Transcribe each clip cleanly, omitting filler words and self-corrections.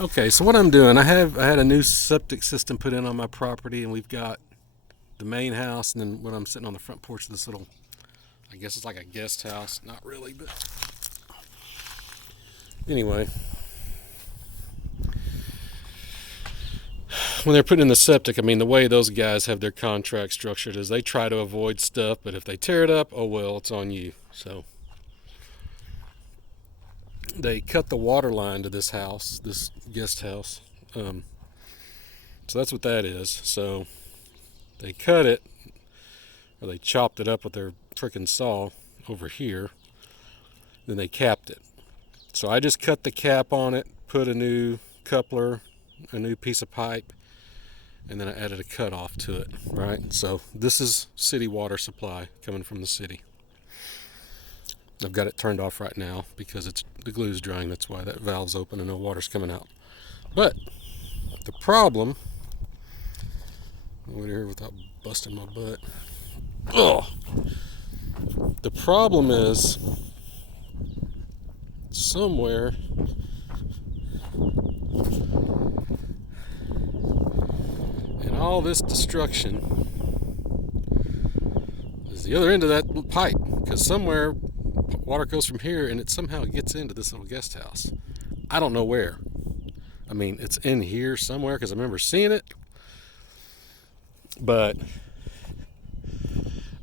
Okay, so what I'm doing, I had a new septic system put in on my property, and we've got the main house, and then when I'm sitting on the front porch of this little, I guess it's like a guest house, not really, but anyway, when they're putting in the septic, I mean, the way those guys have their contract structured is they try to avoid stuff, but if they tear it up, oh well, it's on you. So they cut the water line to this house, this guest house. So that's what that is. So they cut it, or they chopped it up with their frickin' saw over here. Then they capped it. So I just cut the cap on it, put a new coupler, a new piece of pipe, and then I added a cutoff to it, right? So this is city water supply coming from the city. I've got it turned off right now because the glue's drying. That's why that valve's open and no water's coming out. But the problem, over here without busting my butt. Oh, the problem is somewhere in all this destruction is the other end of that pipe, because somewhere water goes from here and it somehow gets into this little guest house. I don't know where. I mean, it's in here somewhere because I remember seeing it, but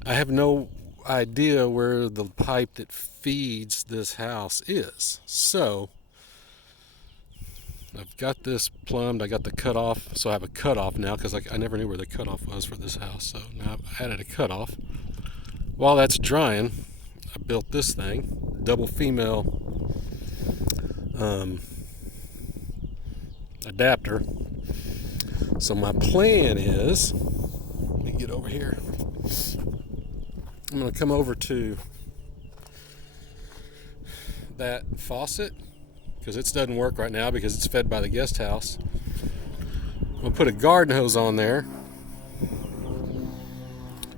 I have no idea where the pipe that feeds this house is. So I've got this plumbed. I got the cutoff, so I have a cutoff now because I never knew where the cutoff was for this house. So now I've added a cutoff. While that's drying, I built this thing, double female adapter. So my plan is, let me get over here. I'm going to come over to that faucet because it doesn't work right now because it's fed by the guest house. I'm going to put a garden hose on there,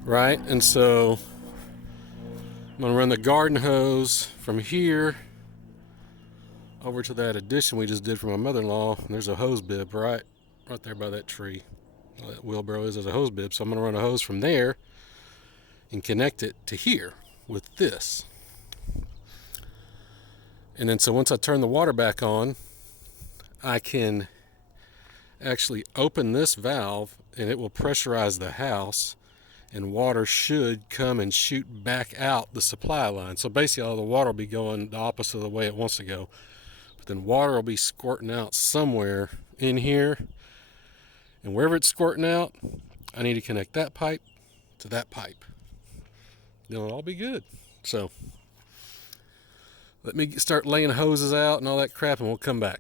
right? And so I'm going to run the garden hose from here over to that addition we just did for my mother-in-law. And there's a hose bib right there by that tree. Well, that wheelbarrow is, there's a hose bib. So I'm going to run a hose from there and connect it to here with this. And then so once I turn the water back on, I can actually open this valve and it will pressurize the house, and water should come and shoot back out the supply line. So basically all the water will be going the opposite of the way it wants to go. But then water will be squirting out somewhere in here, and wherever it's squirting out, I need to connect that pipe to that pipe. Then it'll all be good. So let me start laying hoses out and all that crap, and we'll come back.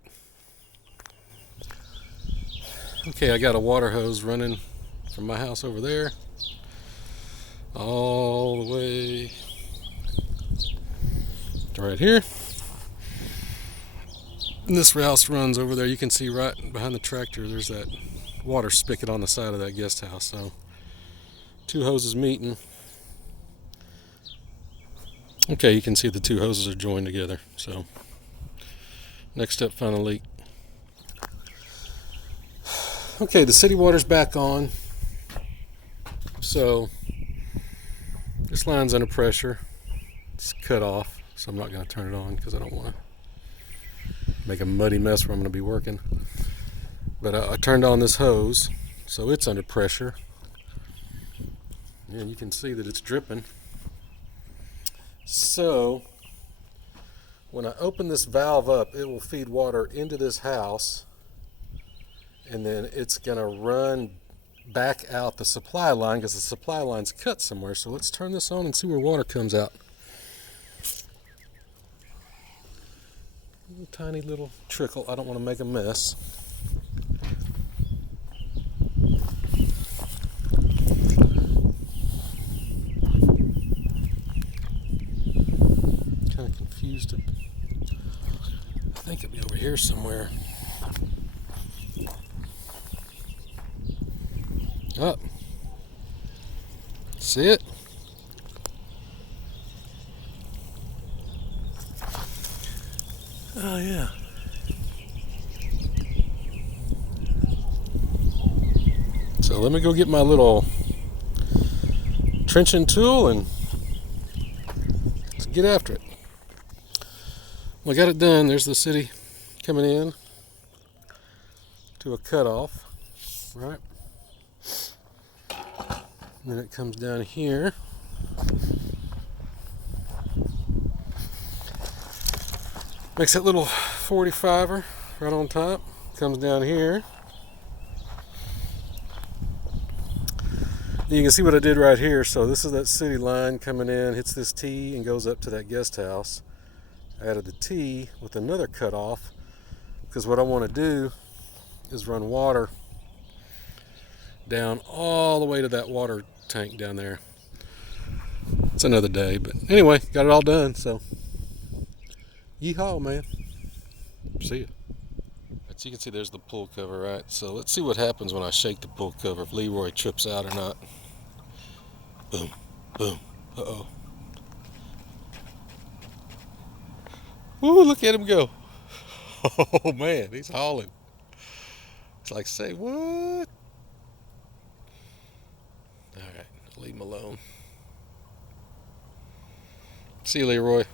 Okay, I got a water hose running from my house over there all the way to right here. And this house runs over there. You can see right behind the tractor, there's that water spigot on the side of that guest house. So two hoses meeting. Okay, you can see the two hoses are joined together. So next step, find a leak. Okay, the city water's back on. So this line's under pressure. It's cut off, so I'm not going to turn it on because I don't want to make a muddy mess where I'm going to be working. But I turned on this hose, so it's under pressure. And you can see that it's dripping. So when I open this valve up, it will feed water into this house, and then it's going to run back out the supply line because the supply line's cut somewhere. So let's turn this on and see where water comes out. Tiny little trickle. I don't want to make a mess. Kind of confused. I think it'll be over here somewhere. Up. See it? Oh yeah. So let me go get my little trenching tool and let's get after it. Well, I got it done. There's the city coming in to a cutoff, right? And then it comes down here. Makes that little 45er right on top. Comes down here. You can see what I did right here. So this is that city line coming in, hits this T and goes up to that guest house. I added the T with another cutoff because what I want to do is run water down all the way to that water tank down there. It's another day, but anyway, got it all done. So yeehaw, man. See ya. As you can see, there's the pull cover, right? So let's see what happens when I shake the pull cover, if Leroy trips out or not. Boom, boom, uh-oh. Woo, look at him go. Oh man, he's hauling. It's like, say what? Alright, leave him alone. See you, Leroy.